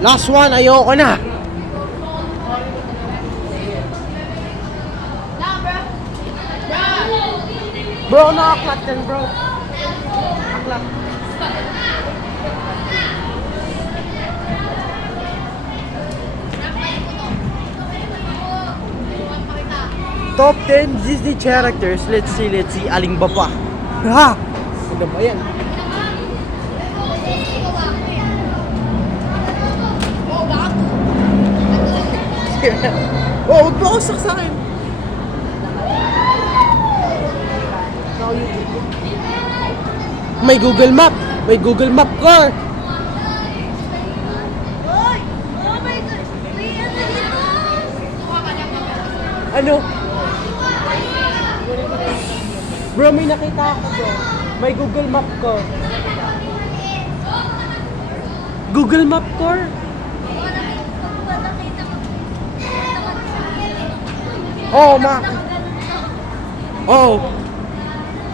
Last one, ayoko na. Bro, nakaklat yan bro. Aklat. Top 10 Disney characters. Let's see. Aling ba pa? Ha? Ano ba yan? Oh, huwag mo ako saksakin. May Google Map. May Google Map ko. Ano? Bro, may nakita ako bro. May Google Map ko. Google Map ko. Oh, Oh.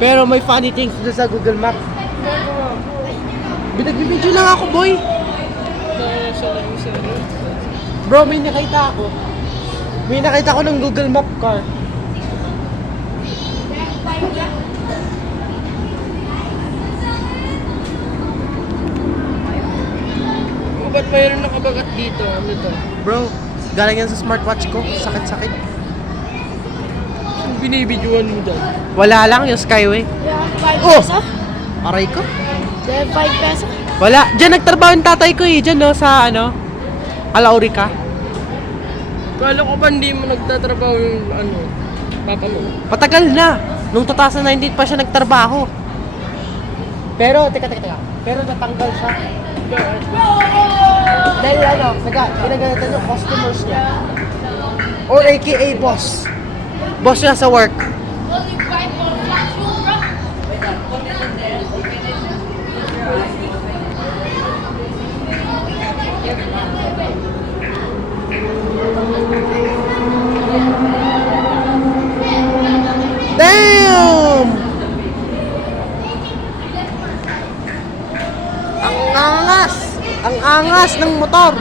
Pero may funny things doon sa Google Map. Binag-video lang ako, boy. Bro, may nakita ako. May nakita ko ng Google Map car. Ba't mayroon nakabagat dito? Ano to? Bro, galing yan sa smartwatch ko. Sakit-sakit. Ang binibidyoan mo dyan? Wala lang yung Skyway. Yeah, 5 Oh! peso? Aray ko. Yeah, 5 peso? Wala. Diyan nagtrabaho yung tatay ko eh. Diyan no, sa ano, Alaurica. Kala ko ba hindi mo nagtatrabaho yung ano, papa mo? Patagal na. Nung 2019 pa siya nagtrabaho. Pero, teka. Pero natanggal siya. Dahil ano, ginagalitan yung customers niya. Or AKA boss. Boss niya sa work. Damn! Ang angas ng motor.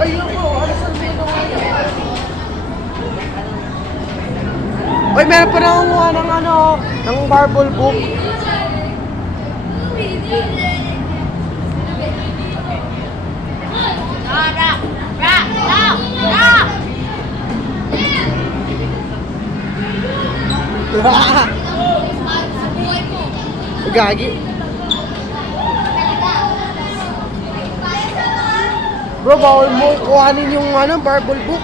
Ay, ako, alasan mo ito. Oy, meron pa na kumuha ng ano, ng marble book. Gagi. Bro, bawal mo kuhanin yung ano, marble book.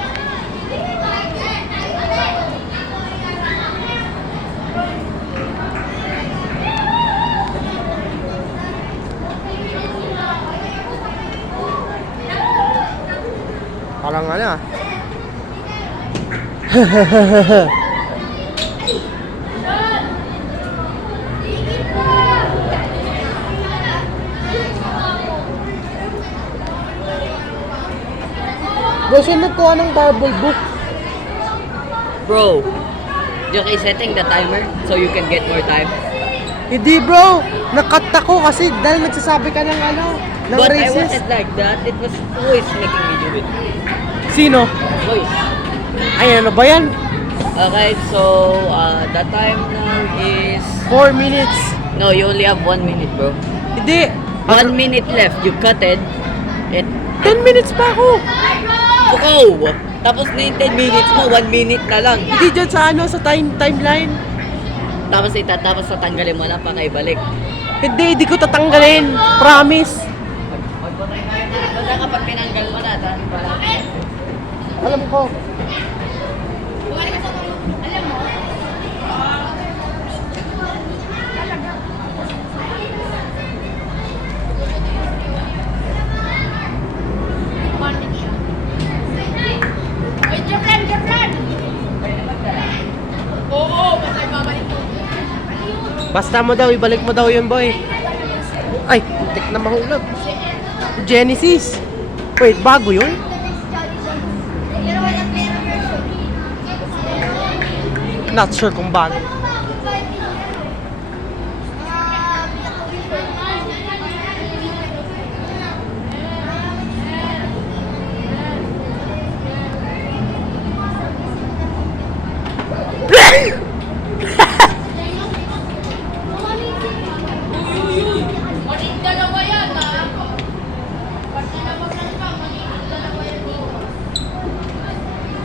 Parang ano ah. Bro, saan nagkuha ng marble book? Bro, okay, setting the timer so you can get more time. Hindi bro, nakat ako kasi dahil nagsasabi ka ng ano, ng But I racist. wasn't like that. It was always making me do it. Sino? Always. Ay, ano ba yan? Okay, so the time now is 4 minutes. no, you only have 1 minute, bro. Hindi. 1 minute left. You cut it. 10 minutes pa ako. Wow! Tapos na yung 10 minutes mo, 1 minute na lang. Hindi dyan sa ano, sa timeline. Tapos itatapos tatanggalin mo na para ibalik. Hindi ko tatanggalin. Promise. Basta kapag pinanggal mo na, Alam ko. Basta mo daw, ibalik mo daw yun, boy. Ay, putik na mahulog. Genesis. Wait, bago yun? Not sure kung bago.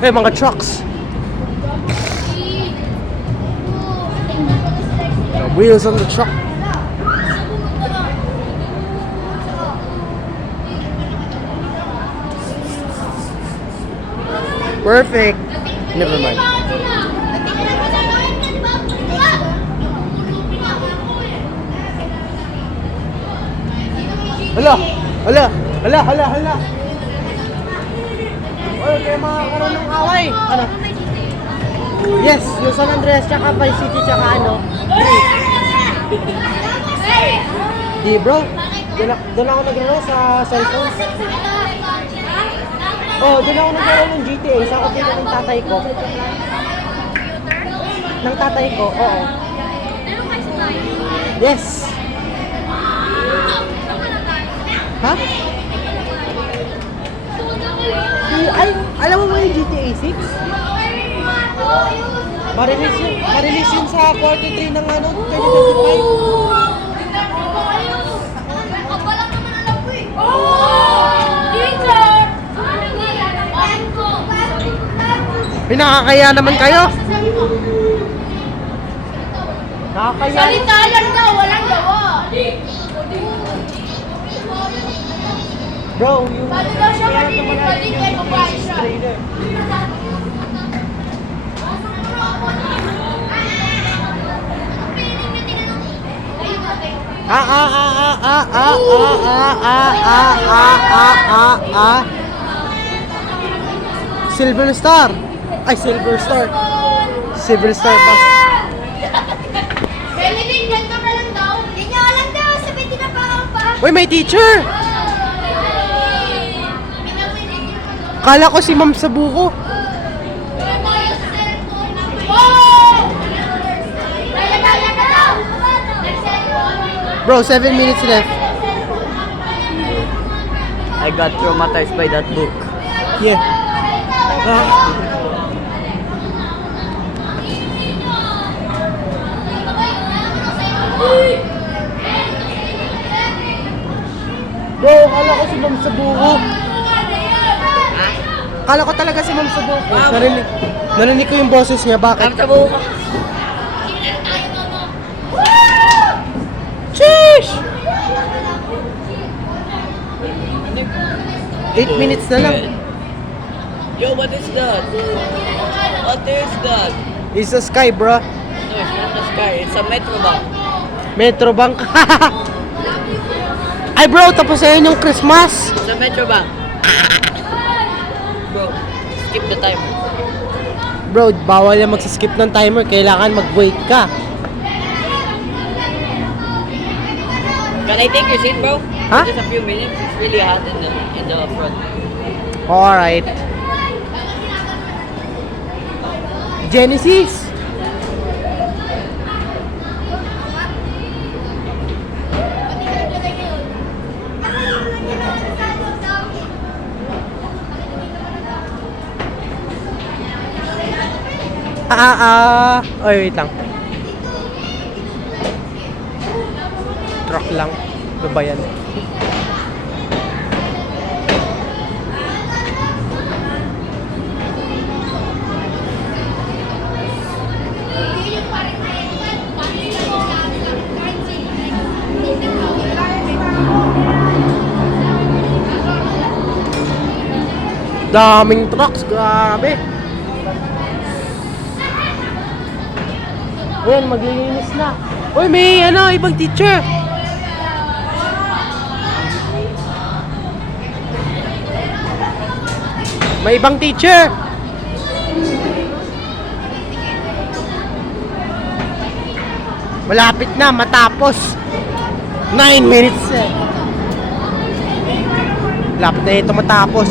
mga trucks. The wheels on the truck. Perfect. Never mind. Hala! Hala! Hala! Hala! Hala! Oy, kayo makakaroon ng away. Ano? Yes, yung San Andreas tsaka Vice City tsaka ano? Di bro, doon ako naglaro sa cellphone. Oh, doon ako naglaro ng GTA sa computer ng tatay ko. Ng tatay ko, oo. Yes. Ha? Ay, alam mo ba yung GTA 6? Marilis yun sa quarter 3 ng ano, 2025. Pinakakaya naman kayo. Nakakaya. Salitayan daw, walang gawa. Bro, yung... Balik daw siya kanina, balik ay babae siya. Silver Star. Ay, Silver Star. Silver Star pass. Benedict, ganito ka lang daw. Hindi niya alam daw, sabi tinapakan pa. Uy, may teacher! Kala ko si Ma'am Sabuko. Bro, 7 minutes left. I got traumatized by that book. Yeah. Bro, kala ko si Ma'am Sabuko. Kala ko talaga si Ma'am Sabuko. Narinig ko yung boses niya. Bakit? Ma'am Sabuko. Sheesh! 8 minutes na lang. Yo, what is that? What is that? It's a sky, bro. No, it's not the sky. It's a Metrobank. Metrobank. Ay bro, tapos na yun yung Christmas. It's a Metrobank. Bro, skip the time. Bro, bawal yan magsiskip ng timer. Kailangan mag-wait ka. Can I take your seat, bro? Huh? Just a few minutes. It's really hot in the front. Alright. Genesis. Oy, wait lang. Truck lang. Ano ba yan? Daming trucks, grabe. Ayan, maglilinis na. Uy, may ano, ibang teacher. May ibang teacher. Malapit na matapos. 9 minutes eh. Malapit na ito matapos.